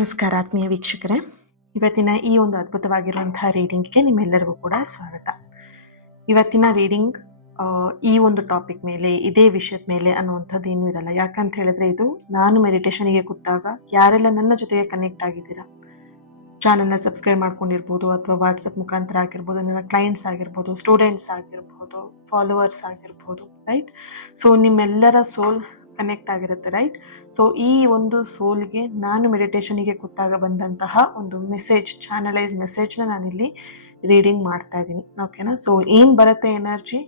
ನಮಸ್ಕಾರ ಆತ್ಮೀಯ ವೀಕ್ಷಕರೇ, ಇವತ್ತಿನ ಈ ಒಂದು ಅದ್ಭುತವಾಗಿರುವಂತಹ ರೀಡಿಂಗ್ಗೆ ನಿಮ್ಮೆಲ್ಲರಿಗೂ ಕೂಡ ಸ್ವಾಗತ. ಇವತ್ತಿನ ರೀಡಿಂಗ್ ಈ ಒಂದು ಟಾಪಿಕ್ ಮೇಲೆ, ಇದೇ ವಿಷಯದ ಮೇಲೆ ಅನ್ನುವಂಥದ್ದು ಏನೂ ಇರಲ್ಲ. ಯಾಕಂತ ಹೇಳಿದ್ರೆ ಇದು ನಾನು ಮೆಡಿಟೇಷನ್ಗೆ ಕೂತಾಗ ಯಾರೆಲ್ಲ ನನ್ನ ಜೊತೆಗೆ ಕನೆಕ್ಟ್ ಆಗಿದ್ದೀರಾ, ಚಾನಲ್ನ ಸಬ್ಸ್ಕ್ರೈಬ್ ಮಾಡ್ಕೊಂಡಿರ್ಬೋದು, ಅಥವಾ ವಾಟ್ಸಪ್ ಮುಖಾಂತರ ಆಗಿರ್ಬೋದು, ನನ್ನ ಕ್ಲೈಂಟ್ಸ್ ಆಗಿರ್ಬೋದು, ಸ್ಟೂಡೆಂಟ್ಸ್ ಆಗಿರ್ಬೋದು, ಫಾಲೋವರ್ಸ್ ಆಗಿರ್ಬೋದು, ರೈಟ್. ಸೊ ನಿಮ್ಮೆಲ್ಲರ ಸೋಲ್ ಕನೆಕ್ಟ್ ಆಗಿರುತ್ತೆ, ರೈಟ್. ಸೊ ಈ ಒಂದು ಸೋಲ್ಗೆ ನಾನು ಮೆಡಿಟೇಷನಿಗೆ ಕೂತಾಗ ಬಂದಂತಹ ಒಂದು ಮೆಸೇಜ್, ಚಾನಲೈಸ್ ಮೆಸೇಜ್ನ ನಾನಿಲ್ಲಿ ರೀಡಿಂಗ್ ಮಾಡ್ತಾ ಇದ್ದೀನಿ, ಓಕೆನಾ. ಸೊ ಏನು ಬರುತ್ತೆ ಎನರ್ಜಿ,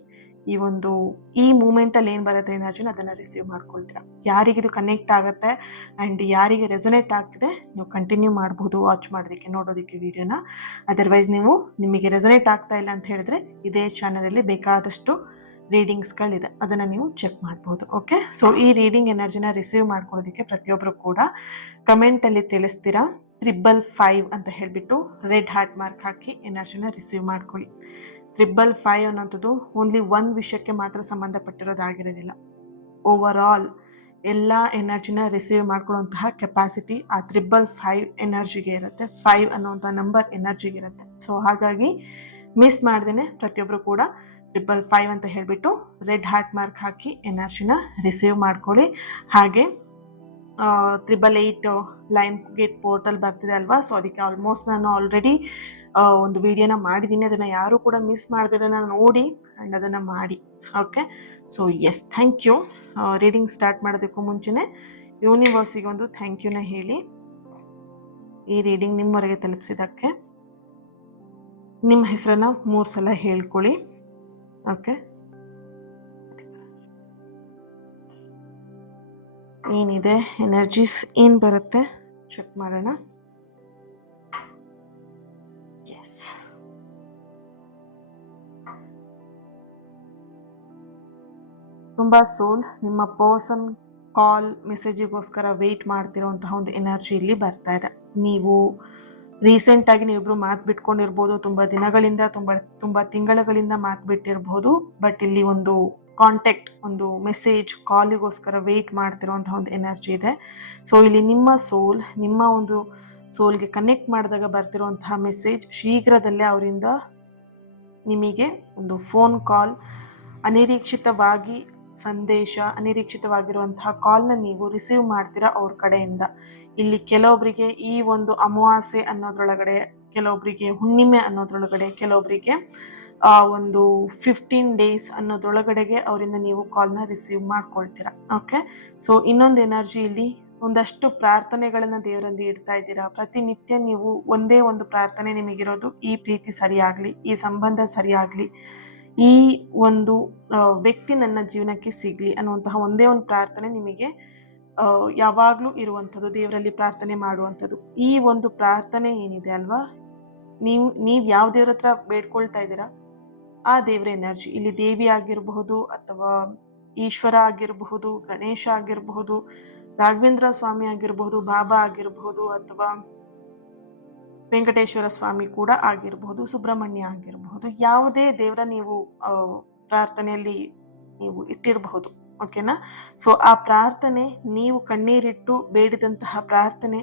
ಈ ಮೂಮೆಂಟಲ್ಲಿ ಏನು ಬರುತ್ತೆ ಎನರ್ಜಿನ ಅದನ್ನು ರಿಸೀವ್ ಮಾಡ್ಕೊಳ್ತೀರಾ. ಯಾರಿಗಿದು ಕನೆಕ್ಟ್ ಆಗುತ್ತೆ ಆ್ಯಂಡ್ ಯಾರಿಗೆ ರೆಸೊನೇಟ್ ಆಗ್ತಿದೆ ನೀವು ಕಂಟಿನ್ಯೂ ಮಾಡ್ಬೋದು ವಾಚ್ ಮಾಡೋದಕ್ಕೆ, ನೋಡೋದಕ್ಕೆ ವಿಡಿಯೋನ. ಅದರ್ವೈಸ್ ನಿಮಗೆ ರೆಸೊನೇಟ್ ಆಗ್ತಾ ಇಲ್ಲ ಅಂತ ಹೇಳಿದ್ರೆ ಇದೇ ಚಾನಲಲ್ಲಿ ಬೇಕಾದಷ್ಟು ರೀಡಿಂಗ್ಸ್ಗಳಿದೆ, ಅದನ್ನು ನೀವು ಚೆಕ್ ಮಾಡ್ಬೋದು, ಓಕೆ. ಸೊ ಈ ರೀಡಿಂಗ್ ಎನರ್ಜಿನ ರಿಸೀವ್ ಮಾಡ್ಕೊಳ್ಳೋದಕ್ಕೆ ಪ್ರತಿಯೊಬ್ಬರು ಕೂಡ ಕಮೆಂಟಲ್ಲಿ ತಿಳಿಸ್ತೀರಾ 555 ಅಂತ ಹೇಳಿಬಿಟ್ಟು ರೆಡ್ ಹಾರ್ಟ್ ಮಾರ್ಕ್ ಹಾಕಿ ಎನರ್ಜಿನ ರಿಸೀವ್ ಮಾಡ್ಕೊಳ್ಳಿ. 555 ಅನ್ನೋಂಥದ್ದು ಓನ್ಲಿ ಒಂದು ವಿಷಯಕ್ಕೆ ಮಾತ್ರ ಸಂಬಂಧಪಟ್ಟಿರೋದಾಗಿರೋದಿಲ್ಲ. ಓವರ್ ಆಲ್ ಎಲ್ಲ ಎನರ್ಜಿನ ರಿಸೀವ್ ಮಾಡ್ಕೊಳ್ಳುವಂತಹ ಕೆಪಾಸಿಟಿ ಆ 555 ಎನರ್ಜಿಗೆ ಇರುತ್ತೆ, 5 ಅನ್ನೋಂಥ ನಂಬರ್ ಎನರ್ಜಿಗೆ ಇರುತ್ತೆ. ಸೊ ಹಾಗಾಗಿ ಮಿಸ್ ಮಾಡ್ದೇನೆ ಪ್ರತಿಯೊಬ್ಬರು ಕೂಡ 555 ಅಂತ ಹೇಳಿಬಿಟ್ಟು ರೆಡ್ ಹಾರ್ಟ್ ಮಾರ್ಕ್ ಹಾಕಿ ಎನರ್ಜಿನ ರಿಸೀವ್ ಮಾಡ್ಕೊಳ್ಳಿ. ಹಾಗೆ 888 ಲೈನ್ ಗೇಟ್ ಪೋರ್ಟಲ್ ಬರ್ತಿದೆ ಅಲ್ವಾ, ಸೊ ಅದಕ್ಕೆ ಆಲ್ಮೋಸ್ಟ್ ನಾನು ಆಲ್ರೆಡಿ ಒಂದು ವಿಡಿಯೋನ ಮಾಡಿದ್ದೀನಿ. ಅದನ್ನು ಯಾರು ಕೂಡ ಮಿಸ್ ಮಾಡಿದ್ರೆ ನೋಡಿ ಆ್ಯಂಡ್ ಅದನ್ನು ಮಾಡಿ, okay. So yes, thank you. Reading start ಮಾಡೋದಕ್ಕೂ ಮುಂಚೆನೇ ಯೂನಿವರ್ಸಿಗೆ ಒಂದು ಥ್ಯಾಂಕ್ ಯುನ ಹೇಳಿ. ಈ ರೀಡಿಂಗ್ ನಿಮ್ಮವರೆಗೆ ತಲುಪಿಸಿದ್ದಕ್ಕೆ ನಿಮ್ಮ ಹೆಸರನ್ನು 3 ಸಲ ಹೇಳ್ಕೊಳ್ಳಿ, ಓಕೆ. ಏನಿದೆ ಎನರ್ಜೀಸ್ ಏನು ಬರುತ್ತೆ ಚೆಕ್ ಮಾಡೋಣ. ಎಸ್, ತುಂಬ ಸೋಲ್ ನಿಮ್ಮ ಪರ್ಸನ್ ಕಾಲ್ ಮೆಸೇಜಿಗೋಸ್ಕರ ವೆಯ್ಟ್ ಮಾಡ್ತಿರೋಂತಹ ಒಂದು ಎನರ್ಜಿ ಇಲ್ಲಿ ಬರ್ತಾ ಇದೆ. ನೀವು ರೀಸೆಂಟಾಗಿ ನೀವಿಬ್ಬರು ಮಾತು ಬಿಟ್ಕೊಂಡಿರ್ಬೋದು, ತುಂಬ ದಿನಗಳಿಂದ ತುಂಬ ತಿಂಗಳುಗಳಿಂದ ಮಾತು ಬಿಟ್ಟಿರ್ಬೋದು. ಬಟ್ ಇಲ್ಲಿ ಒಂದು ಕಾಂಟ್ಯಾಕ್ಟ್, ಒಂದು ಮೆಸೇಜ್, ಕಾಲಿಗೋಸ್ಕರ ವೆಯ್ಟ್ ಮಾಡ್ತಿರೋಂತಹ ಒಂದು ಎನರ್ಜಿ ಇದೆ. ಸೊ ಇಲ್ಲಿ ನಿಮ್ಮ ಒಂದು ಸೋಲ್ಗೆ ಕನೆಕ್ಟ್ ಮಾಡಿದಾಗ ಬರ್ತಿರೋಂತಹ ಮೆಸೇಜ್, ಶೀಘ್ರದಲ್ಲೇ ಅವರಿಂದ ನಿಮಗೆ ಒಂದು ಫೋನ್ ಕಾಲ್, ಅನಿರೀಕ್ಷಿತವಾಗಿ ಸಂದೇಶ, ಅನಿರೀಕ್ಷಿತವಾಗಿರುವಂತಹ ಕಾಲ್ನ ನೀವು ರಿಸೀವ್ ಮಾಡ್ತೀರಾ ಅವ್ರ ಕಡೆಯಿಂದ. ಇಲ್ಲಿ ಕೆಲವೊಬ್ಬರಿಗೆ ಈ ಒಂದು ಅಮಾವಾಸ್ಯೆ ಅನ್ನೋದ್ರೊಳಗಡೆ, ಕೆಲವೊಬ್ಬರಿಗೆ ಹುಣ್ಣಿಮೆ ಅನ್ನೋದ್ರೊಳಗಡೆ, ಕೆಲವೊಬ್ಬರಿಗೆ ಒಂದು 15 ಡೇಸ್ ಅನ್ನೋದ್ರೊಳಗಡೆಗೆ ಅವರಿಂದ ನೀವು ಕಾಲ್ನ ರಿಸೀವ್ ಮಾಡ್ಕೊಳ್ತೀರಾ, ಓಕೆ. ಸೊ ಇನ್ನೊಂದು ಎನರ್ಜಿ, ಇಲ್ಲಿ ಒಂದಷ್ಟು ಪ್ರಾರ್ಥನೆಗಳನ್ನು ದೇವರಲ್ಲಿ ಇಡ್ತಾ ಇದ್ದೀರಾ. ಪ್ರತಿನಿತ್ಯ ನೀವು ಒಂದೇ ಒಂದು ಪ್ರಾರ್ಥನೆ ನಿಮಗಿರೋದು, ಈ ಪ್ರೀತಿ ಸರಿಯಾಗಲಿ, ಈ ಸಂಬಂಧ ಸರಿಯಾಗಲಿ, ಈ ಒಂದು ವ್ಯಕ್ತಿ ನನ್ನ ಜೀವನಕ್ಕೆ ಸಿಗಲಿ ಅನ್ನುವಂತಹ ಒಂದೇ ಒಂದು ಪ್ರಾರ್ಥನೆ ನಿಮಗೆ ಯಾವಾಗಲೂ ಇರುವಂಥದ್ದು, ದೇವರಲ್ಲಿ ಪ್ರಾರ್ಥನೆ ಮಾಡುವಂಥದ್ದು. ಈ ಒಂದು ಪ್ರಾರ್ಥನೆ ಏನಿದೆ ಅಲ್ವಾ, ನೀವು ಯಾವ ದೇವ್ರ ಹತ್ರ ಬೇಡ್ಕೊಳ್ತಾ ಇದ್ದೀರಾ ಆ ದೇವರ ಎನರ್ಜಿ, ಇಲ್ಲಿ ದೇವಿ ಆಗಿರಬಹುದು, ಅಥವಾ ಈಶ್ವರ ಆಗಿರಬಹುದು, ಗಣೇಶ ಆಗಿರಬಹುದು, ರಾಘವೇಂದ್ರ ಸ್ವಾಮಿ ಆಗಿರಬಹುದು, ಬಾಬಾ ಆಗಿರಬಹುದು, ಅಥವಾ ವೆಂಕಟೇಶ್ವರ ಸ್ವಾಮಿ ಕೂಡ ಆಗಿರಬಹುದು, ಸುಬ್ರಹ್ಮಣ್ಯ ಆಗಿರಬಹುದು, ಯಾವುದೇ ದೇವರ ನೀವು ಪ್ರಾರ್ಥನೆಯಲ್ಲಿ ನೀವು ಇಟ್ಟಿರಬಹುದು, ಓಕೆನಾ. ಸೊ ಆ ಪ್ರಾರ್ಥನೆ, ನೀವು ಕಣ್ಣೀರಿಟ್ಟು ಬೇಡಿದಂತಹ ಪ್ರಾರ್ಥನೆ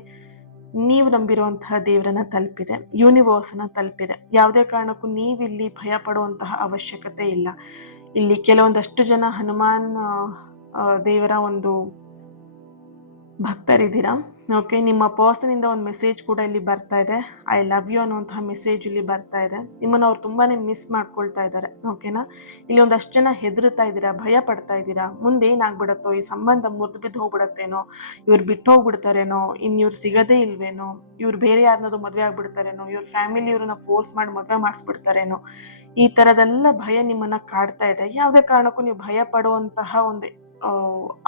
ನೀವು ನಂಬಿರುವಂತಹ ದೇವರನ್ನ ತಲುಪಿದೆ, ಯೂನಿವರ್ಸನ್ನ ತಲುಪಿದೆ. ಯಾವುದೇ ಕಾರಣಕ್ಕೂ ನೀವಿಲ್ಲಿ ಭಯ ಪಡುವಂತಹ ಅವಶ್ಯಕತೆ ಇಲ್ಲ. ಇಲ್ಲಿ ಕೆಲವೊಂದಷ್ಟು ಜನ ಹನುಮಾನ್ ದೇವರ ಒಂದು ಭಕ್ತರಿದ್ದೀರಾ, ಓಕೆ. ನಿಮ್ಮ ಪರ್ಸನಿಂದ ಒಂದು ಮೆಸೇಜ್ ಕೂಡ ಇಲ್ಲಿ ಬರ್ತಾ ಇದೆ, ಐ ಲವ್ ಯು ಅನ್ನುವಂತಹ ಮೆಸೇಜ್ ಇಲ್ಲಿ ಬರ್ತಾ ಇದೆ. ನಿಮ್ಮನ್ನು ಅವ್ರು ತುಂಬಾ ಮಿಸ್ ಮಾಡ್ಕೊಳ್ತಾ ಇದ್ದಾರೆ, ಓಕೆನಾ. ಇಲ್ಲಿ ಒಂದಷ್ಟು ಜನ ಹೆದರ್ತಾ ಇದ್ದೀರಾ, ಭಯ ಪಡ್ತಾ ಇದ್ದೀರಾ, ಮುಂದೆ ಏನಾಗ್ಬಿಡತ್ತೋ, ಈ ಸಂಬಂಧ ಮುರಿದು ಬಿದ್ದು ಹೋಗ್ಬಿಡತ್ತೇನೋ, ಇವ್ರು ಬಿಟ್ಟು ಹೋಗ್ಬಿಡ್ತಾರೇನೋ, ಇವ್ರು ಸಿಗದೇ ಇಲ್ವೇನೋ, ಇವ್ರು ಬೇರೆ ಯಾರನ್ನಾದ್ರು ಮದುವೆ ಆಗ್ಬಿಡ್ತಾರೇನೋ, ಇವ್ರ ಫ್ಯಾಮಿಲಿ ಇವ್ರನ್ನ ಫೋರ್ಸ್ ಮಾಡಿ ಮದುವೆ ಮಾಡಿಸ್ಬಿಡ್ತಾರೇನೋ, ಈ ಥರದೆಲ್ಲ ಭಯ ನಿಮ್ಮನ್ನು ಕಾಡ್ತಾ ಇದೆ. ಯಾವುದೇ ಕಾರಣಕ್ಕೂ ನೀವು ಭಯ ಪಡುವಂತಹ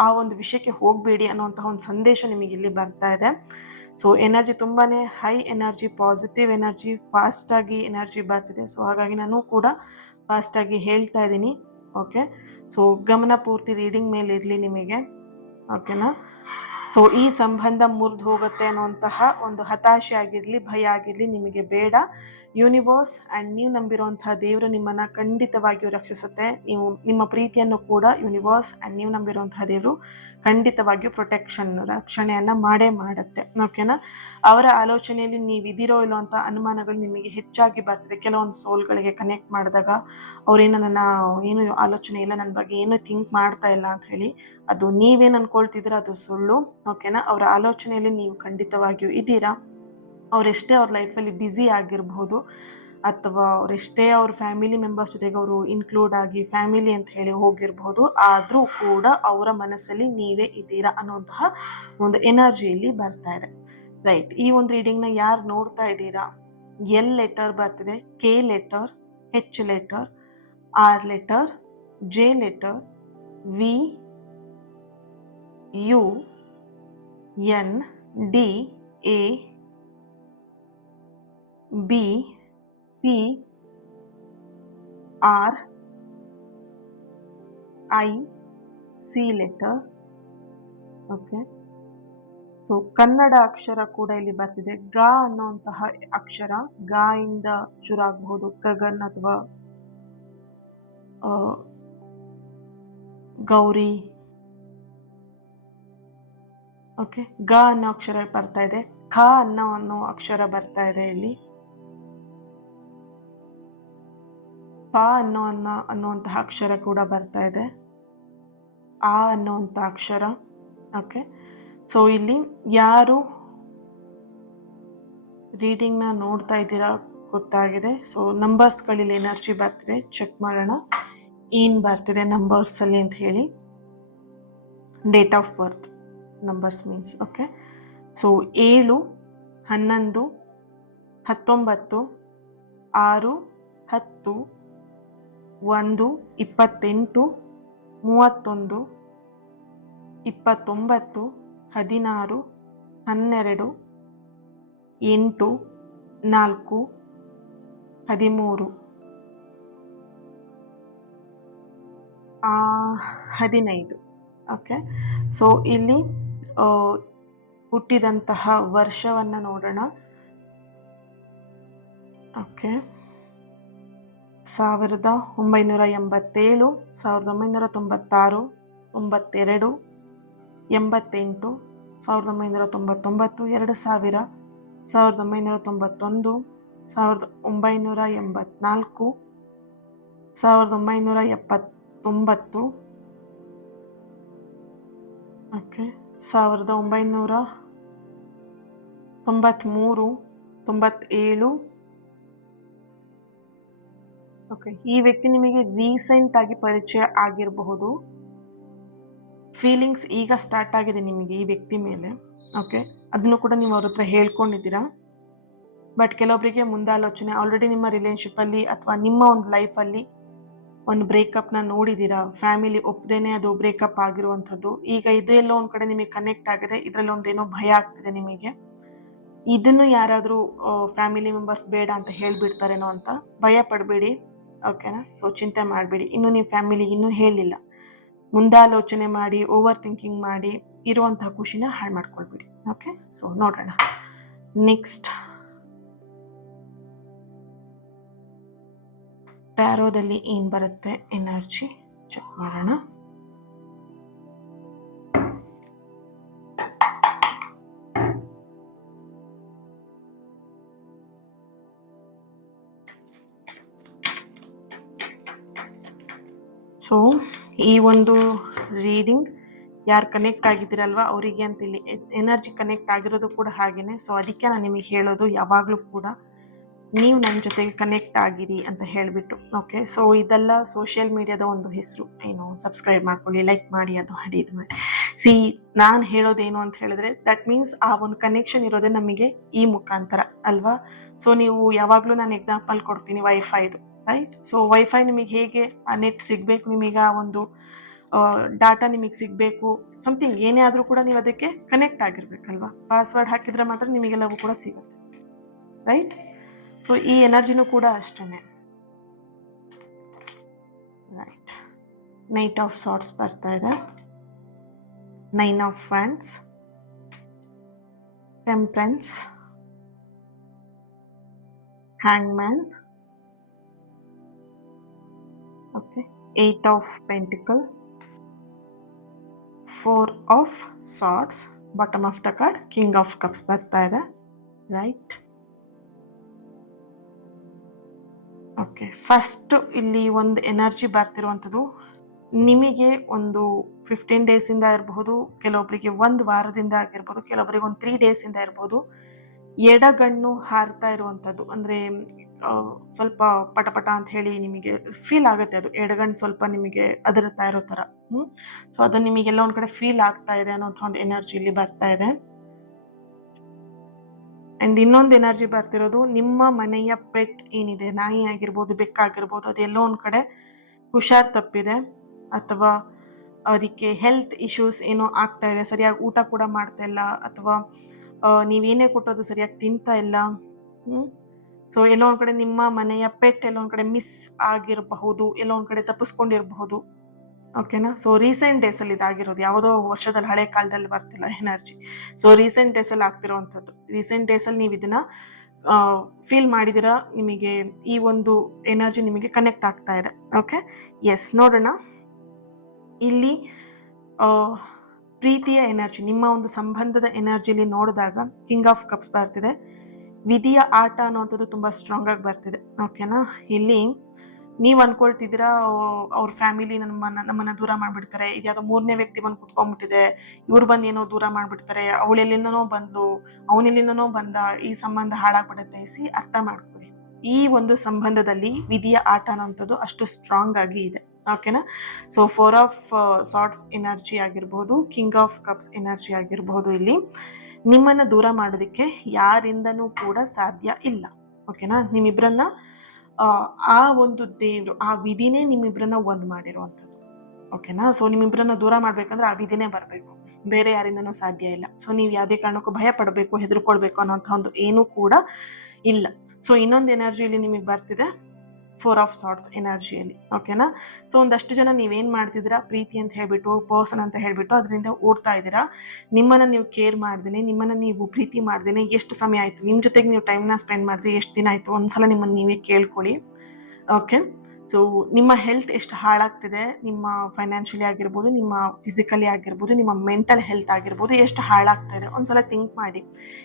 ಆ ಒಂದು ವಿಷಯಕ್ಕೆ ಹೋಗಬೇಡಿ ಅನ್ನುವಂತಹ ಒಂದು ಸಂದೇಶ ನಿಮಗೆ ಇಲ್ಲಿ ಬರ್ತಾ ಇದೆ. ಸೊ ಎನರ್ಜಿ ತುಂಬಾ ಹೈ ಎನರ್ಜಿ, ಪಾಸಿಟಿವ್ ಎನರ್ಜಿ, ಫಾಸ್ಟಾಗಿ ಎನರ್ಜಿ ಬರ್ತಿದೆ. ಸೊ ಹಾಗಾಗಿ ನಾನು ಕೂಡ ಫಾಸ್ಟಾಗಿ ಹೇಳ್ತಾ ಇದ್ದೀನಿ, ಓಕೆ. ಸೊ ಗಮನ ಪೂರ್ತಿ ರೀಡಿಂಗ್ ಮೇಲೆ ಇರಲಿ ನಿಮಗೆ, ಓಕೆನಾ. ಸೊ ಈ ಸಂಬಂಧ ಮುರಿದು ಹೋಗುತ್ತೆ ಅನ್ನುವಂತಹ ಒಂದು ಹತಾಶೆ ಆಗಿರಲಿ, ಭಯ ಆಗಿರಲಿ ನಿಮಗೆ ಬೇಡ. ಯೂನಿವರ್ಸ್ ಆ್ಯಂಡ್ ನೀವು ನಂಬಿರುವಂತಹ ದೇವರು ನಿಮ್ಮನ್ನು ಖಂಡಿತವಾಗಿಯೂ ರಕ್ಷಿಸುತ್ತೆ. ನೀವು ನಿಮ್ಮ ಪ್ರೀತಿಯನ್ನು ಕೂಡ ಯೂನಿವರ್ಸ್ ಆ್ಯಂಡ್ ನೀವು ನಂಬಿರುವಂತಹ ದೇವರು ಖಂಡಿತವಾಗಿಯೂ ರಕ್ಷಣೆಯನ್ನು ಮಾಡೇ ಮಾಡುತ್ತೆ. ಓಕೆನಾ? ಅವರ ಆಲೋಚನೆಯಲ್ಲಿ ನೀವು ಇದಿರೋ ಇಲ್ಲೋ ಅಂತ ಅನುಮಾನಗಳು ನಿಮಗೆ ಹೆಚ್ಚಾಗಿ ಬರ್ತಿದೆ. ಕೆಲವೊಂದು ಸೋಲ್ಗಳಿಗೆ ಕನೆಕ್ಟ್ ಮಾಡಿದಾಗ ಅವ್ರೇನು ಏನು ಆಲೋಚನೆ ಇಲ್ಲ, ನನ್ನ ಬಗ್ಗೆ ಏನು ಥಿಂಕ್ ಮಾಡ್ತಾ ಇಲ್ಲ ಅಂತ ಹೇಳಿ, ಅದು ನೀವೇನು ಅನ್ಕೊಳ್ತಿದ್ದೀರ ಅದು ಸುಳ್ಳು. ಓಕೆನಾ? ಅವರ ಆಲೋಚನೆಯಲ್ಲಿ ನೀವು ಖಂಡಿತವಾಗಿಯೂ ಇದ್ದೀರಾ. ಅವರೆಷ್ಟೇ ಅವ್ರ ಲೈಫಲ್ಲಿ ಬ್ಯುಸಿ ಆಗಿರಬಹುದು, ಅಥವಾ ಅವರೆಷ್ಟೇ ಅವ್ರ ಫ್ಯಾಮಿಲಿ ಮೆಂಬರ್ಸ್ ಜೊತೆಗೆ ಅವರು ಇನ್ಕ್ಲೂಡ್ ಆಗಿ ಫ್ಯಾಮಿಲಿ ಅಂತ ಹೇಳಿ ಹೋಗಿರಬಹುದು, ಆದರೂ ಕೂಡ ಅವರ ಮನಸ್ಸಲ್ಲಿ ನೀವೇ ಇದ್ದೀರಾ ಅನ್ನುವಂತಹ ಒಂದು ಎನರ್ಜಿಯಲ್ಲಿ ಬರ್ತಾ ಇದೆ. ರೈಟ್. ಈ ಒಂದು ರೀಡಿಂಗ್ನ ಯಾರು ನೋಡ್ತಾ ಇದ್ದೀರಾ, ಎಲ್ ಲೆಟರ್ ಬರ್ತಿದೆ, K letter, H letter, R letter, J letter, V, U, N, D, A, B, P, R, I, C letter. Okay. So Kannada ಅಕ್ಷರ ಕೂಡ ಇಲ್ಲಿ ಬರ್ತಿದೆ. ಗ ಅನ್ನುವಂತಹ ಅಕ್ಷರ ಗ ಇಂದ ಶುರು ಆಗಬಹುದು, ಗಗನ್ ಅಥವಾ ಗೌರಿ. ಓಕೆ. ಗ ಅನ್ನೋ ಅಕ್ಷರ ಬರ್ತಾ ಇದೆ. ಖ ಅನ್ನೋ ಅಕ್ಷರ ಬರ್ತಾ ಇದೆ ಇಲ್ಲಿ. ಪ ಅನ್ನುವಂತಹ ಅಕ್ಷರ ಕೂಡ ಬರ್ತಾ ಇದೆ. ಆ ಅನ್ನುವಂಥ ಅಕ್ಷರ. ಓಕೆ. ಸೊ ಇಲ್ಲಿ ಯಾರು ರೀಡಿಂಗ್ನ ನೋಡ್ತಾ ಇದ್ದೀರಾ ಗೊತ್ತಾಗಿದೆ. ಸೊ ನಂಬರ್ಸ್ಗಳಲ್ಲಿ ಎನರ್ಜಿ ಬರ್ತಿದೆ, ಚೆಕ್ ಮಾಡೋಣ ಏನು ಬರ್ತಿದೆ ನಂಬರ್ಸಲ್ಲಿ ಅಂತ ಹೇಳಿ. Date of birth numbers means. Okay. So 7, 11, 19, 6, 10, 1, 28, 31, 29, 16, 12, 8, 4, 13, 15. Okay. So ಇಲ್ಲಿ ಹುಟ್ಟಿದಂತಹ ವರ್ಷವನ್ನು ನೋಡೋಣ. ಓಕೆ. 1987, 1996, 92, 88, 1999, 2000, 1991, 1984, 1979. ಓಕೆ. 1993, 97. ಓಕೆ. ಈ ವ್ಯಕ್ತಿ ನಿಮಗೆ ರೀಸೆಂಟ್ ಆಗಿ ಪರಿಚಯ ಆಗಿರಬಹುದು. ಫೀಲಿಂಗ್ಸ್ ಈಗ ಸ್ಟಾರ್ಟ್ ಆಗಿದೆ ನಿಮಗೆ ಈ ವ್ಯಕ್ತಿ ಮೇಲೆ. ಓಕೆ. ಅದನ್ನು ಕೂಡ ನೀವು ಅವ್ರ ಹತ್ರ ಹೇಳ್ಕೊಂಡಿದ್ದೀರಾ. ಬಟ್ ಕೆಲವೊಬ್ಬರಿಗೆ ಮುಂದಾಲೋಚನೆ, ಆಲ್ರೆಡಿ ನಿಮ್ಮ ರಿಲೇಶನ್ಶಿಪ್ಪಲ್ಲಿ ಅಥವಾ ನಿಮ್ಮ ಒಂದು ಲೈಫಲ್ಲಿ ಒಂದು ಬ್ರೇಕಪ್ನ ನೋಡಿದ್ದೀರಾ. ಫ್ಯಾಮಿಲಿ ಒಪ್ಪದೇನೆ ಅದು ಬ್ರೇಕಪ್ ಆಗಿರುವಂಥದ್ದು. ಈಗ ಇದೆಲ್ಲೋ ಒಂದು ಕಡೆ ನಿಮಗೆ ಕನೆಕ್ಟ್ ಆಗಿದೆ. ಇದರಲ್ಲಿ ಒಂದೇನೋ ಭಯ ಆಗ್ತಿದೆ ನಿಮಗೆ. ಇದನ್ನು ಯಾರಾದರೂ ಫ್ಯಾಮಿಲಿ ಮೆಂಬರ್ಸ್ ಬೇಡ ಅಂತ ಹೇಳಿಬಿಡ್ತಾರೇನೋ ಅಂತ ಭಯ ಪಡಬೇಡಿ. ಓಕೆನಾ? ಸೊ ಚಿಂತೆ ಮಾಡಬೇಡಿ. ಇನ್ನು ನೀವು ಫ್ಯಾಮಿಲಿಗೆ ಇನ್ನೂ ಹೇಳಿಲ್ಲ. ಮುಂದಾಲೋಚನೆ ಮಾಡಿ, ಓವರ್ ಥಿಂಕಿಂಗ್ ಮಾಡಿ ಇರುವಂತಹ ಖುಷಿನ ಹಾಳು ಮಾಡ್ಕೊಳ್ಬೇಡಿ. ಓಕೆ. ಸೊ ನೋಡೋಣ ನೆಕ್ಸ್ಟ್ ಟ್ಯಾರೋದಲ್ಲಿ ಏನು ಬರುತ್ತೆ ಎನರ್ಜಿ ಚೆಕ್ ಮಾಡೋಣ. ಸೊ ಈ ಒಂದು ರೀಡಿಂಗ್ ಯಾರು ಕನೆಕ್ಟ್ ಆಗಿದ್ದೀರಲ್ವ ಅವರಿಗೆ ಅಂತ ಇಲ್ಲಿ ಎನರ್ಜಿ ಕನೆಕ್ಟ್ ಆಗಿರೋದು ಕೂಡ ಹಾಗೇನೆ. ಸೊ ಅದಕ್ಕೆ ನಾನು ನಿಮಗೆ ಹೇಳೋದು ಯಾವಾಗಲೂ ಕೂಡ ನೀವು ನನ್ನ ಜೊತೆಗೆ ಕನೆಕ್ಟ್ ಆಗಿರಿ ಅಂತ ಹೇಳಿಬಿಟ್ಟು. ಓಕೆ. ಸೊ ಇದೆಲ್ಲ ಸೋಷಿಯಲ್ ಮೀಡಿಯಾದ ಒಂದು ಹೆಸರು. ಏನು, ಸಬ್ಸ್ಕ್ರೈಬ್ ಮಾಡ್ಕೊಳ್ಳಿ, ಲೈಕ್ ಮಾಡಿ, ಅದು ಮಾಡಿ, ಇದು ಮಾಡಿ. ನಾನು ಹೇಳೋದೇನು ಅಂತ ಹೇಳಿದ್ರೆ ದಟ್ ಮೀನ್ಸ್ ಆ ಒಂದು ಕನೆಕ್ಷನ್ ಇರೋದೇ ನಮಗೆ ಈ ಮುಖಾಂತರ ಅಲ್ವಾ. ಸೊ ನೀವು ಯಾವಾಗಲೂ ನಾನು ಎಕ್ಸಾಂಪಲ್ ಕೊಡ್ತೀನಿ ವೈಫೈದು, ರೈಟ್. ಸೊ ವೈಫೈ ನಿಮಗೆ ಹೇಗೆ ಆ ನೆಟ್ ಸಿಗಬೇಕು, ನಿಮಗೆ ಆ ಒಂದು ಡಾಟಾ ನಿಮಗೆ ಸಿಗಬೇಕು, ಸಮಥಿಂಗ್ ಏನೇ ಆದರೂ ಕೂಡ ನೀವು ಅದಕ್ಕೆ ಕನೆಕ್ಟ್ ಆಗಿರ್ಬೇಕಲ್ವಾ. ಪಾಸ್ವರ್ಡ್ ಹಾಕಿದ್ರೆ ಮಾತ್ರ ನಿಮಗೆಲ್ಲವೂ ಕೂಡ ಸಿಗುತ್ತೆ, ರೈಟ್. ಸೊ ಈ ಎನರ್ಜಿನೂ ಕೂಡ ಅಷ್ಟೇ. ರೈಟ್. ನೈಟ್ ಆಫ್ ಸಾರ್ಟ್ಸ್ ಬರ್ತಾ ಇದೆ, 9 of wands, temperance, hangman, okay, 8 of pentacle, 4 of swords, bottom of the card king of cups ಬರ್ತಾ ಇದೆ, ರೈಟ್. ಓಕೆ, ಫಸ್ಟ್ ಇಲ್ಲಿ ಒಂದು ಎನರ್ಜಿ ಬರ್ತಿರುವಂಥದ್ದು ನಿಮಗೆ ಒಂದು 15 ಡೇಸಿಂದ ಇರಬಹುದು, ಕೆಲವೊಬ್ಬರಿಗೆ ಒಂದು ವಾರದಿಂದ ಆಗಿರ್ಬೋದು, ಕೆಲವೊಬ್ಬರಿಗೆ ಒಂದು 3 ಡೇಸಿಂದ ಇರ್ಬೋದು. ಎಡಗಣ್ಣು ಹಾರ್ತಾ ಇರುವಂಥದ್ದು, ಅಂದರೆ ಸ್ವಲ್ಪ ಪಟಪಟ ಅಂತ ಹೇಳಿ ನಿಮಗೆ ಫೀಲ್ ಆಗುತ್ತೆ. ಅದು ಎಡಗಣ್ಣು ಸ್ವಲ್ಪ ನಿಮಗೆ ಅದರ್ತಾ ಇರೋ ಥರ. ಸೊ ಅದು ನಿಮಗೆಲ್ಲ ಒಂದು ಕಡೆ ಫೀಲ್ ಆಗ್ತಾ ಇದೆ ಅನ್ನೋಂಥ ಒಂದು ಎನರ್ಜಿ ಇಲ್ಲಿ ಬರ್ತಾ ಇದೆ. ಆ್ಯಂಡ್ ಇನ್ನೊಂದು ಎನರ್ಜಿ ಬರ್ತಿರೋದು ನಿಮ್ಮ ಮನೆಯ ಪೆಟ್ ಏನಿದೆ, ನಾಯಿ ಆಗಿರ್ಬೋದು, ಬೆಕ್ಕಾಗಿರ್ಬೋದು, ಅದೆಲ್ಲೋ ಒಂದು ಕಡೆ ಹುಷಾರ್ ತಪ್ಪಿದೆ ಅಥವಾ ಅದಕ್ಕೆ ಹೆಲ್ತ್ ಇಶ್ಯೂಸ್ ಏನೋ ಆಗ್ತಾ ಇದೆ, ಸರಿಯಾಗಿ ಊಟ ಕೂಡ ಮಾಡ್ತಾ ಇಲ್ಲ, ಅಥವಾ ನೀವೇನೇ ಕೊಟ್ಟೋದು ಸರಿಯಾಗಿ ತಿಂತಾ ಇಲ್ಲ. ಸೊ ಎಲ್ಲೋ ಒಂದು ಕಡೆ ನಿಮ್ಮ ಮನೆಯ ಪೆಟ್ ಎಲ್ಲೋ ಒಂದು ಕಡೆ ಮಿಸ್ ಆಗಿರಬಹುದು, ಎಲ್ಲೋ ಒಂದು ಕಡೆ ತಪ್ಪಿಸ್ಕೊಂಡಿರಬಹುದು. ಓಕೆನಾ? ಸೊ ರೀಸೆಂಟ್ ಡೇಸಲ್ಲಿ ಇದಾಗಿರೋದು, ಯಾವುದೋ ವರ್ಷದಲ್ಲಿ ಹಳೆ ಕಾಲದಲ್ಲಿ ಬರ್ತಿಲ್ಲ ಎನರ್ಜಿ. ಸೊ ರೀಸೆಂಟ್ ಡೇಸಲ್ಲಿ ಆಗ್ತಿರೋವಂಥದ್ದು. ರೀಸೆಂಟ್ ಡೇಸಲ್ಲಿ ನೀವು ಇದನ್ನ ಫೀಲ್ ಮಾಡಿದಿರಾ, ನಿಮಗೆ ಈ ಒಂದು ಎನರ್ಜಿ ನಿಮಗೆ ಕನೆಕ್ಟ್ ಆಗ್ತಾ ಇದೆ. ಓಕೆ, ಎಸ್, ನೋಡೋಣ. ಇಲ್ಲಿ ಪ್ರೀತಿಯ ಎನರ್ಜಿ, ನಿಮ್ಮ ಒಂದು ಸಂಬಂಧದ ಎನರ್ಜಿಲಿ ನೋಡಿದಾಗ ಕಿಂಗ್ ಆಫ್ ಕಪ್ಸ್ ಬರ್ತಿದೆ. ವಿಧಿಯ ಆಟ ಅನ್ನೋಂಥದ್ದು ತುಂಬ ಸ್ಟ್ರಾಂಗ್ ಆಗಿ ಬರ್ತಿದೆ. ಓಕೆನಾ? ಇಲ್ಲಿ ನೀವು ಅನ್ಕೊಳ್ತಿದ್ದೀರಾ ಅವ್ರ ಫ್ಯಾಮಿಲಿ ನಮ್ಮನ್ನ ದೂರ ಮಾಡಿಬಿಡ್ತಾರೆ, ಇದ್ಯಾವುದೋ 3ನೇ ವ್ಯಕ್ತಿ ಬಂದು ಕುತ್ಕೊಂಡ್ಬಿಟ್ಟಿದೆ, ಇವ್ರು ಬಂದು ಏನೋ ದೂರ ಮಾಡಿಬಿಡ್ತಾರೆ, ಅವಳೆಲ್ಲಿಂದನೋ ಬಂದು ಅವನೆಲ್ಲಿಂದನೋ ಬಂದ, ಈ ಸಂಬಂಧ ಹಾಳಾಗ್ಬಿಡುತ್ತೆ. ಅರ್ಥ ಮಾಡ್ಕೊಳ್ಳಿ, ಈ ಒಂದು ಸಂಬಂಧದಲ್ಲಿ ವಿಧಿಯ ಆಟ ಅನ್ನೋಂಥದ್ದು ಅಷ್ಟು ಸ್ಟ್ರಾಂಗ್ ಆಗಿ ಇದೆ. ಓಕೆನಾ? ಸೊ 4 ಆಫ್ ಸಾರ್ಟ್ಸ್ ಎನರ್ಜಿ ಆಗಿರ್ಬೋದು, ಕಿಂಗ್ ಆಫ್ ಕಪ್ಸ್ ಎನರ್ಜಿ ಆಗಿರ್ಬೋದು, ಇಲ್ಲಿ ನಿಮ್ಮನ್ನ ದೂರ ಮಾಡೋದಕ್ಕೆ ಯಾರಿಂದನೂ ಕೂಡ ಸಾಧ್ಯ ಇಲ್ಲ. ಓಕೆನಾ? ನಿಮ್ಮಿಬ್ಬರನ್ನ ಆ ಒಂದು ದೇವರು, ಆ ವಿಧಿನೇ ನಿಮ್ಮಿಬ್ಬರನ್ನ ಒಂದು ಮಾಡಿರುವಂಥದ್ದು. ಓಕೆನಾ? ಸೊ ನಿಮ್ಮಿಬ್ಬರನ್ನ ದೂರ ಮಾಡ್ಬೇಕಂದ್ರೆ ಆ ವಿಧಿನೇ ಬರಬೇಕು, ಬೇರೆ ಯಾರಿಂದನೂ ಸಾಧ್ಯ ಇಲ್ಲ. ಸೊ ನೀವು ಯಾವುದೇ ಕಾರಣಕ್ಕೂ ಭಯ ಪಡಬೇಕು, ಹೆದರ್ಕೊಳ್ಬೇಕು ಅನ್ನೋಂಥ ಒಂದು ಏನೂ ಕೂಡ ಇಲ್ಲ. ಸೊ ಇನ್ನೊಂದು ಎನರ್ಜಿ ಇಲ್ಲಿ ನಿಮಗೆ ಬರ್ತಿದೆ, 4 ಆಫ್ ಸಾರ್ಟ್ಸ್ ಎನರ್ಜಿಯಲ್ಲಿ. ಓಕೆನಾ? ಸೊ ಒಂದಷ್ಟು ಜನ ನೀವೇನು ಮಾಡ್ತಿದ್ದೀರಾ, ಪ್ರೀತಿ ಅಂತ ಹೇಳ್ಬಿಟ್ಟು, ಪರ್ಸನ್ ಅಂತ ಹೇಳ್ಬಿಟ್ಟು ಅದರಿಂದ ಓಡ್ತಾ ಇದ್ದೀರಾ. ನಿಮ್ಮನ್ನು ನೀವು ಕೇರ್ ಮಾಡ್ದೇನೆ, ನಿಮ್ಮನ್ನು ನೀವು ಪ್ರೀತಿ ಮಾಡ್ದೇನೆ ಎಷ್ಟು ಸಮಯ ಆಯಿತು, ನಿಮ್ಮ ಜೊತೆಗೆ ನೀವು ಟೈಮ್ನ ಸ್ಪೆಂಡ್ ಮಾಡಿದ್ರೆ ಎಷ್ಟು ದಿನ ಆಯಿತು, ಒಂದ್ಸಲ ನಿಮ್ಮನ್ನು ನೀವೇ ಕೇಳ್ಕೊಳ್ಳಿ. ಓಕೆ, ಸೊ ನಿಮ್ಮ ಹೆಲ್ತ್ ಎಷ್ಟು ಹಾಳಾಗ್ತಿದೆ, ನಿಮ್ಮ ಫೈನಾನ್ಷಿಯಲಿ ಆಗಿರ್ಬೋದು, ನಿಮ್ಮ ಫಿಸಿಕಲಿ ಆಗಿರ್ಬೋದು, ನಿಮ್ಮ ಮೆಂಟಲ್ ಹೆಲ್ತ್ ಆಗಿರ್ಬೋದು, ಎಷ್ಟು ಹಾಳಾಗ್ತಾ ಇದೆ ಒಂದ್ಸಲ ಥಿಂಕ್ ಮಾಡಿ.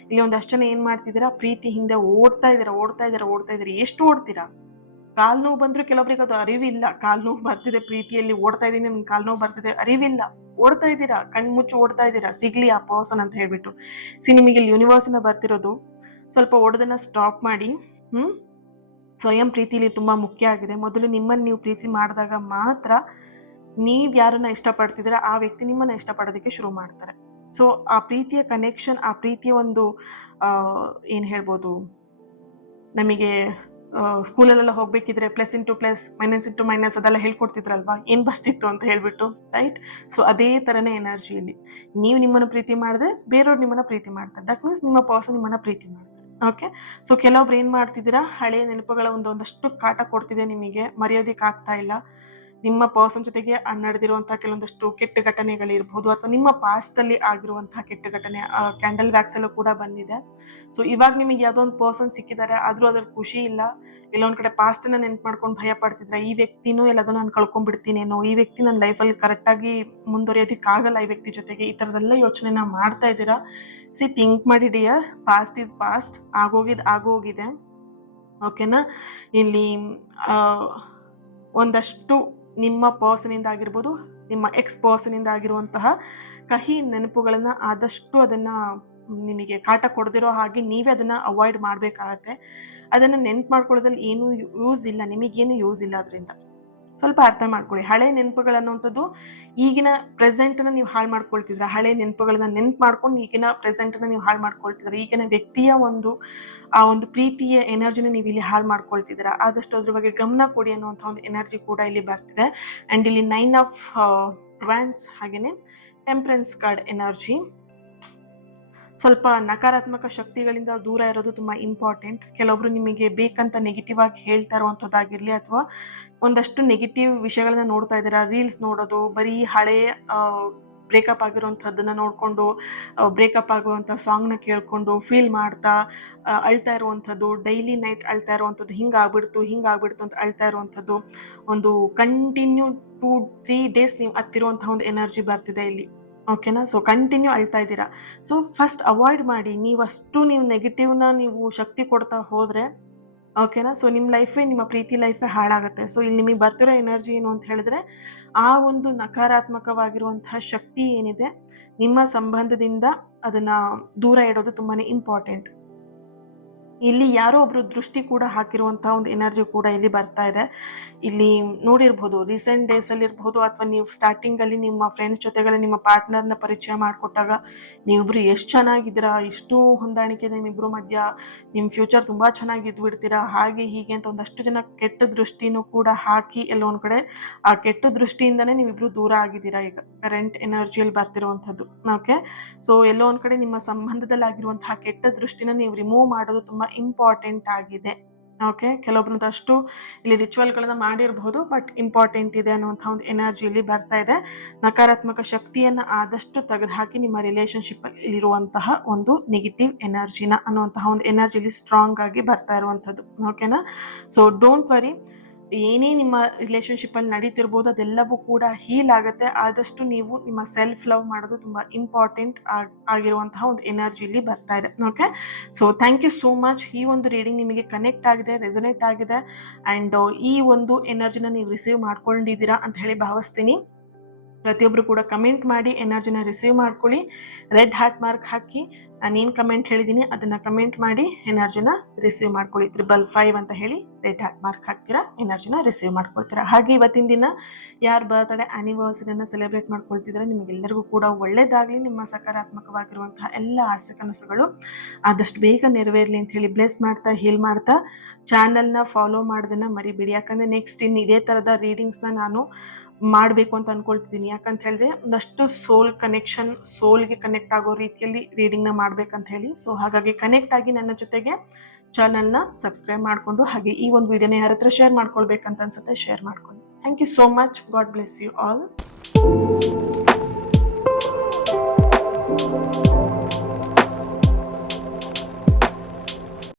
ಇಲ್ಲಿ ಒಂದಷ್ಟು ಜನ ಏನು ಮಾಡ್ತಿದ್ದೀರಾ, ಪ್ರೀತಿ ಹಿಂದೆ ಓಡ್ತಾ ಇದ್ದೀರಾ. ಎಷ್ಟು ಓಡ್ತೀರಾ? ಕಾಲು ನೋವು ಬಂದರೂ ಕೆಲವರಿಗೆ ಅದು ಅರಿವಿಲ್ಲ. ಕಾಲು ನೋವು ಬರ್ತಿದೆ, ಪ್ರೀತಿಯಲ್ಲಿ ಓಡ್ತಾ ಇದ್ದೀನಿ, ನಮ್ಗೆ ಕಾಲು ನೋವು ಬರ್ತಿದೆ, ಅರಿವಿಲ್ಲ. ಓಡ್ತಾ ಇದ್ದೀರಾ, ಕಣ್ಮುಚ್ಚಿ ಓಡ್ತಾ ಇದ್ದೀರಾ, ಸಿಗ್ಲಿ ಆ ಪರ್ಸನ್ ಅಂತ ಹೇಳ್ಬಿಟ್ಟು. ನಿಮಗೆ ಇಲ್ಲಿ ಯೂನಿವರ್ಸಿಂದ ಬರ್ತಿರೋದು, ಸ್ವಲ್ಪ ಓಡೋದನ್ನ ಸ್ಟಾಪ್ ಮಾಡಿ. ಸ್ವಯಂ ಪ್ರೀತಿಲಿ ತುಂಬ ಮುಖ್ಯ ಆಗಿದೆ. ಮೊದಲು ನಿಮ್ಮನ್ನು ನೀವು ಪ್ರೀತಿ ಮಾಡಿದಾಗ ಮಾತ್ರ ನೀವು ಯಾರನ್ನ ಇಷ್ಟಪಡ್ತಿದ್ದೀರಾ ಆ ವ್ಯಕ್ತಿ ನಿಮ್ಮನ್ನು ಇಷ್ಟಪಡೋದಕ್ಕೆ ಶುರು ಮಾಡ್ತಾರೆ. ಸೊ ಆ ಪ್ರೀತಿಯ ಕನೆಕ್ಷನ್, ಆ ಪ್ರೀತಿಯ ಒಂದು ಏನು ಹೇಳ್ಬೋದು, ನಮಗೆ ಸ್ಕೂಲಲ್ಲೆಲ್ಲ ಹೋಗ್ಬೇಕಿದ್ರೆ ++, ಅದೆಲ್ಲ ಹೇಳ್ಕೊಡ್ತಿದ್ರಲ್ವಾ, ಏನು ಬರ್ತಿತ್ತು ಅಂತ ಹೇಳ್ಬಿಟ್ಟು, ರೈಟ್? ಸೊ ಅದೇ ಥರನೇ ಎನರ್ಜಿ ಇಲ್ಲಿ. ನೀವು ನಿಮ್ಮನ್ನು ಪ್ರೀತಿ ಮಾಡಿದ್ರೆ ಬೇರೆಯವ್ರು ನಿಮ್ಮನ್ನು ಪ್ರೀತಿ ಮಾಡ್ತಾರೆ. ದಟ್ ಮೀನ್ಸ್ ನಿಮ್ಮ ಪರ್ಸನ್ ನಿಮ್ಮನ್ನು ಪ್ರೀತಿ ಮಾಡ್ತಾರೆ. ಓಕೆ, ಸೊ ಕೆಲವೊಬ್ರು ಏನು ಮಾಡ್ತಿದ್ದೀರಾ, ಹಳೆಯ ನೆನಪುಗಳ ಒಂದಷ್ಟು ಕಾಟ ಕೊಡ್ತಿದೆ, ನಿಮಗೆ ಮರೆಯೋದಕ್ಕೆ ಆಗ್ತಾ ಇಲ್ಲ. ನಿಮ್ಮ ಪರ್ಸನ್ ಜೊತೆಗೆ ನಡೆದಿರುವಂಥ ಕೆಲವೊಂದಷ್ಟು ಕೆಟ್ಟ ಘಟನೆಗಳಿರ್ಬೋದು, ಅಥವಾ ನಿಮ್ಮ ಪಾಸ್ಟಲ್ಲಿ ಆಗಿರುವಂತಹ ಕೆಟ್ಟ ಘಟನೆ, ಕ್ಯಾಂಡಲ್ ವ್ಯಾಕ್ಸಲ್ಲೂ ಕೂಡ ಬಂದಿದೆ. ಸೊ ಇವಾಗ ನಿಮಗೆ ಯಾವುದೋ ಒಂದು ಪರ್ಸನ್ ಸಿಕ್ಕಿದ್ದಾರೆ, ಆದರೂ ಅದ್ರ ಖುಷಿ ಇಲ್ಲ. ಎಲ್ಲೊಂದು ಕಡೆ ಪಾಸ್ಟನ್ನು ನೆನ್ಪು ಮಾಡ್ಕೊಂಡು ಭಯ ಪಡ್ತಿದ್ರೆ, ಈ ವ್ಯಕ್ತಿನೂ ಎಲ್ಲದೂ ನಾನು ಕಳ್ಕೊಂಡ್ಬಿಡ್ತೀನೇನೋ, ಈ ವ್ಯಕ್ತಿ ನನ್ನ ಲೈಫಲ್ಲಿ ಕರೆಕ್ಟಾಗಿ ಮುಂದುವರಿಯೋದಕ್ಕಾಗಲ್ಲ ಈ ವ್ಯಕ್ತಿ ಜೊತೆಗೆ, ಈ ಥರದ್ದೆಲ್ಲ ಯೋಚನೆನ ಮಾಡ್ತಾ ಇದ್ದೀರಾ. ಥಿಂಕ್ ಮಾಡಿ ಡಿಯರ್, ಪಾಸ್ಟ್ ಈಸ್ ಪಾಸ್ಟ್, ಆಗೋಗಿದೆ. ಓಕೆನಾ? ಇಲ್ಲಿ ಒಂದಷ್ಟು ನಿಮ್ಮ ಪರ್ಸನಿಂದ ಆಗಿರ್ಬೋದು, ನಿಮ್ಮ ಎಕ್ಸ್ ಪರ್ಸನಿಂದ ಆಗಿರುವಂತಹ ಕಹಿ ನೆನಪುಗಳನ್ನು ಆದಷ್ಟು ಅದನ್ನು ನಿಮಗೆ ಕಾಟ ಕೊಡದಿರೋ ಹಾಗೆ ನೀವೇ ಅದನ್ನು ಅವಾಯ್ಡ್ ಮಾಡಬೇಕಾಗತ್ತೆ. ಅದನ್ನು ನೆನ್ಪು ಮಾಡ್ಕೊಳ್ಳೋದ್ರಲ್ಲಿ ಏನೂ ಯೂಸ್ ಇಲ್ಲ, ನಿಮಗೇನು ಯೂಸ್ ಇಲ್ಲ ಅದರಿಂದ. ಸ್ವಲ್ಪ ಅರ್ಥ ಮಾಡ್ಕೊಳ್ಳಿ. ಹಳೆ ನೆನಪುಗಳನ್ನುವಂಥದ್ದು ಈಗಿನ ಪ್ರೆಸೆಂಟನ್ನು ನೀವು ಹಾಳು ಮಾಡ್ಕೊಳ್ತಿದ್ರ, ಹಳೆ ನೆನಪುಗಳನ್ನ ನೆನ್ಪು ಮಾಡ್ಕೊಂಡು ಈಗಿನ ಪ್ರೆಸೆಂಟನ್ನು ನೀವು ಹಾಳು ಮಾಡ್ಕೊಳ್ತಿದ್ರ, ಈಗಿನ ವ್ಯಕ್ತಿಯ ಆ ಒಂದು ಪ್ರೀತಿಯ ಎನರ್ಜಿನ ನೀವು ಇಲ್ಲಿ ಹಾಳು ಮಾಡ್ಕೊಳ್ತಿದ್ದೀರಾ. ಆದಷ್ಟು ಅದ್ರ ಬಗ್ಗೆ ಗಮನ ಕೊಡಿ ಅನ್ನುವಂಥ ಒಂದು ಎನರ್ಜಿ ಕೂಡ ಇಲ್ಲಿ ಬರ್ತಿದೆ. ಆ್ಯಂಡ್ ಇಲ್ಲಿ 9 ಆಫ್ ವ್ಯಾಂಡ್ಸ್ ಹಾಗೆಯೇ ಟೆಂಪ್ರೆನ್ಸ್ ಕಾರ್ಡ್ ಎನರ್ಜಿ. ಸ್ವಲ್ಪ ನಕಾರಾತ್ಮಕ ಶಕ್ತಿಗಳಿಂದ ದೂರ ಇರೋದು ತುಂಬ ಇಂಪಾರ್ಟೆಂಟ್. ಕೆಲವೊಬ್ರು ನಿಮಗೆ ಬೇಕಂತ ನೆಗೆಟಿವ್ ಆಗಿ ಹೇಳ್ತಾ ಇರುವಂಥದ್ದಾಗಿರಲಿ, ಅಥವಾ ಒಂದಷ್ಟು ನೆಗೆಟಿವ್ ವಿಷಯಗಳನ್ನ ನೋಡ್ತಾ ಇದ್ದೀರಾ, ರೀಲ್ಸ್ ನೋಡೋದು, ಬರೀ ಹಳೆಯ ಬ್ರೇಕಪ್ ಆಗಿರುವಂಥದ್ದನ್ನು ನೋಡಿಕೊಂಡು ಬ್ರೇಕಪ್ ಆಗುವಂಥ ಸಾಂಗ್ನ ಕೇಳಿಕೊಂಡು ಫೀಲ್ ಮಾಡ್ತಾ ಅಳ್ತಾ ಇರುವಂಥದ್ದು, ಡೈಲಿ ನೈಟ್ ಅಳ್ತಾ ಇರುವಂಥದ್ದು, ಹಿಂಗಾಗ್ಬಿಡ್ತು ಅಂತ ಅಳ್ತಾ ಇರುವಂಥದ್ದು, ಒಂದು ಕಂಟಿನ್ಯೂ 2-3 ಡೇಸ್ ನೀವು ಹತ್ತಿರುವಂತಹ ಒಂದು ಎನರ್ಜಿ ಬರ್ತಿದೆ ಇಲ್ಲಿ. ಓಕೆನಾ? ಸೊ ಕಂಟಿನ್ಯೂ ಅಳ್ತಾ ಇದ್ದೀರಾ. ಸೊ ಫಸ್ಟ್ ಅವಾಯ್ಡ್ ಮಾಡಿ. ನೀವು ನೆಗೆಟಿವ್ನ ನೀವು ಶಕ್ತಿ ಕೊಡ್ತಾ ಹೋದರೆ, ಓಕೆನಾ? ಸೊ ನಿಮ್ಮ ಲೈಫೇ, ನಿಮ್ಮ ಪ್ರೀತಿ ಲೈಫೇ ಹಾಳಾಗುತ್ತೆ. ಸೊ ಇಲ್ಲಿ ನಿಮಗೆ ಬರ್ತಿರೋ ಎನರ್ಜಿ ಏನು ಅಂತ ಹೇಳಿದ್ರೆ, ಆ ಒಂದು ನಕಾರಾತ್ಮಕವಾಗಿರುವಂತಹ ಶಕ್ತಿ ಏನಿದೆ, ನಿಮ್ಮ ಸಂಬಂಧದಿಂದ ಅದನ್ನು ದೂರ ಇಡೋದು ತುಂಬಾ ಇಂಪಾರ್ಟೆಂಟ್. ಇಲ್ಲಿ ಯಾರೋ ಒಬ್ರು ದೃಷ್ಟಿ ಕೂಡ ಹಾಕಿರುವಂತಹ ಒಂದು ಎನರ್ಜಿ ಕೂಡ ಇಲ್ಲಿ ಬರ್ತಾ ಇದೆ. ಇಲ್ಲಿ ನೋಡಿರ್ಬೋದು, ರೀಸೆಂಟ್ ಡೇಸಲ್ಲಿ ಇರ್ಬೋದು, ಅಥವಾ ನೀವು ಸ್ಟಾರ್ಟಿಂಗಲ್ಲಿ ನಿಮ್ಮ ಫ್ರೆಂಡ್ಸ್ ಜೊತೆಗಲ್ಲಿ ನಿಮ್ಮ ಪಾರ್ಟ್ನರ್ನ ಪರಿಚಯ ಮಾಡಿಕೊಟ್ಟಾಗ ನೀವಿಬ್ರು ಎಷ್ಟು ಚೆನ್ನಾಗಿದ್ದೀರಾ, ಇಷ್ಟು ಹೊಂದಾಣಿಕೆ ಇದೆ ನಿಮ್ಮಿಬ್ರು ಮಧ್ಯ, ನಿಮ್ಮ ಫ್ಯೂಚರ್ ತುಂಬ ಚೆನ್ನಾಗಿ ಇದ್ಬಿಡ್ತೀರಾ, ಹಾಗೆ ಹೀಗೆ ಅಂತ ಒಂದಷ್ಟು ಜನ ಕೆಟ್ಟ ದೃಷ್ಟಿನೂ ಕೂಡ ಹಾಕಿ ಎಲ್ಲೋ ಒಂದು ಕಡೆ ಆ ಕೆಟ್ಟ ದೃಷ್ಟಿಯಿಂದನೇ ನೀವಿಬ್ರು ದೂರ ಆಗಿದ್ದೀರಾ. ಈಗ ಕರೆಂಟ್ ಎನರ್ಜಿಯಲ್ಲಿ ಬರ್ತಿರುವಂಥದ್ದು. ಓಕೆ, ಸೊ ಎಲ್ಲೋ ಒಂದು ಕಡೆ ನಿಮ್ಮ ಸಂಬಂಧದಲ್ಲಿ ಆಗಿರುವಂತಹ ಕೆಟ್ಟ ದೃಷ್ಟಿನ ನೀವು ರಿಮೂವ್ ಮಾಡೋದು ತುಂಬ ಇಂಪಾರ್ಟೆಂಟ್ ಆಗಿದೆ. ಓಕೆ, ಕೆಲವೊಬ್ರದ್ದು ಅಷ್ಟು ಇಲ್ಲಿ ರಿಚುವಲ್ಗಳನ್ನ ಮಾಡಿರಬಹುದು, ಬಟ್ ಇಂಪಾರ್ಟೆಂಟ್ ಇದೆ ಅನ್ನುವಂಥ ಒಂದು ಎನರ್ಜಿ ಇಲ್ಲಿ ಬರ್ತಾ ಇದೆ. ನಕಾರಾತ್ಮಕ ಶಕ್ತಿಯನ್ನು ಆದಷ್ಟು ತೆಗೆದುಹಾಕಿ ನಿಮ್ಮ ರಿಲೇಷನ್ಶಿಪ್ಪಲ್ಲಿ ಇರುವಂತಹ ಒಂದು ನೆಗೆಟಿವ್ ಎನರ್ಜಿನ ಅನ್ನುವಂತಹ ಒಂದು ಎನರ್ಜಿ ಇಲ್ಲಿ ಸ್ಟ್ರಾಂಗ್ ಆಗಿ ಬರ್ತಾ ಇರುವಂಥದ್ದು. ಓಕೆನಾ? ಸೊ ಡೋಂಟ್ ವರಿ, ಏನೇ ನಿಮ್ಮ ರಿಲೇಷನ್ಶಿಪ್ಪಲ್ಲಿ ನಡೀತಿರ್ಬೋದು ಅದೆಲ್ಲವೂ ಕೂಡ ಹೀಲ್ ಆಗುತ್ತೆ. ಆದಷ್ಟು ನೀವು ನಿಮ್ಮ ಸೆಲ್ಫ್ ಲವ್ ಮಾಡೋದು ತುಂಬ ಇಂಪಾರ್ಟೆಂಟ್ ಆಗಿರುವಂತಹ ಒಂದು ಎನರ್ಜಿ ಇಲ್ಲಿ ಬರ್ತಾ ಇದೆ. Okay, so thank you so much. ಈ ಒಂದು ರೀಡಿಂಗ್ ನಿಮಗೆ ಕನೆಕ್ಟ್ ಆಗಿದೆ, ರೆಸೊನೇಟ್ ಆಗಿದೆ, ಆ್ಯಂಡ್ ಈ ಒಂದು ಎನರ್ಜಿನ ನೀವು ರಿಸೀವ್ ಮಾಡ್ಕೊಂಡಿದ್ದೀರಾ ಅಂತ ಹೇಳಿ ಭಾವಿಸ್ತೀನಿ. ಪ್ರತಿಯೊಬ್ಬರು ಕೂಡ ಕಮೆಂಟ್ ಮಾಡಿ ಎನರ್ಜಿನ ರಿಸೀವ್ ಮಾಡ್ಕೊಳ್ಳಿ. ರೆಡ್ ಹಾರ್ಟ್ ಮಾರ್ಕ್ ಹಾಕಿ ನಾನೇನು ಕಮೆಂಟ್ ಹೇಳಿದ್ದೀನಿ ಅದನ್ನು ಕಮೆಂಟ್ ಮಾಡಿ ಎನರ್ಜಿನ ರಿಸೀವ್ ಮಾಡ್ಕೊಳ್ಳಿ. 555 ಅಂತ ಹೇಳಿ ರೆಡ್ ಹಾರ್ಟ್ ಮಾರ್ಕ್ ಹಾಕ್ತೀರಾ, ಎನರ್ಜಿನ ರಿಸೀವ್ ಮಾಡ್ಕೊಳ್ತೀರಾ. ಹಾಗೆ ಇವತ್ತಿನ ದಿನ ಯಾರು ಬರ್ತ್ಡೇ ಆ್ಯನಿವರ್ಸರಿಯನ್ನು ಸೆಲೆಬ್ರೇಟ್ ಮಾಡ್ಕೊಳ್ತಿದ್ರೆ ನಿಮಗೆಲ್ಲರಿಗೂ ಕೂಡ ಒಳ್ಳೆಯದಾಗಲಿ. ನಿಮ್ಮ ಸಕಾರಾತ್ಮಕವಾಗಿರುವಂತಹ ಎಲ್ಲ ಆಸೆ ಕನಸುಗಳು ಆದಷ್ಟು ಬೇಗ ನೆರವೇರಲಿ ಅಂತ ಹೇಳಿ ಬ್ಲೆಸ್ ಮಾಡ್ತಾ, ಹೀಲ್ ಮಾಡ್ತಾ, ಚಾನಲ್ನ ಫಾಲೋ ಮಾಡೋದನ್ನು ಮರಿಬೇಡಿ. ಯಾಕಂದರೆ ನೆಕ್ಸ್ಟ್ ಇನ್ನು ಇದೇ ಥರದ ರೀಡಿಂಗ್ಸ್ನ ನಾನು ಮಾಡಬೇಕು ಅಂತ ಅಂದ್ಕೊಳ್ತಿದ್ದೀನಿ. ಯಾಕಂತ ಹೇಳಿದ್ರೆ ಒಂದಷ್ಟು ಸೋಲ್ಗೆ ಕನೆಕ್ಟ್ ಆಗೋ ರೀತಿಯಲ್ಲಿ ರೀಡಿಂಗ್ನ ಮಾಡ್ಬೇಕಂತ ಹೇಳಿ. ಸೊ ಹಾಗಾಗಿ ಕನೆಕ್ಟ್ ಆಗಿ ನನ್ನ ಜೊತೆಗೆ ಚಾನಲ್ನ ಸಬ್ಸ್ಕ್ರೈಬ್ ಮಾಡಿಕೊಂಡು, ಹಾಗೆ ಈ ಒಂದು ವಿಡಿಯೋನ ಯಾರ ಹತ್ರ ಶೇರ್ ಮಾಡ್ಕೊಳ್ಬೇಕಂತ ಅನ್ಸುತ್ತೆ ಶೇರ್ ಮಾಡ್ಕೊಳ್ಳಿ. Thank you so much. God bless you all.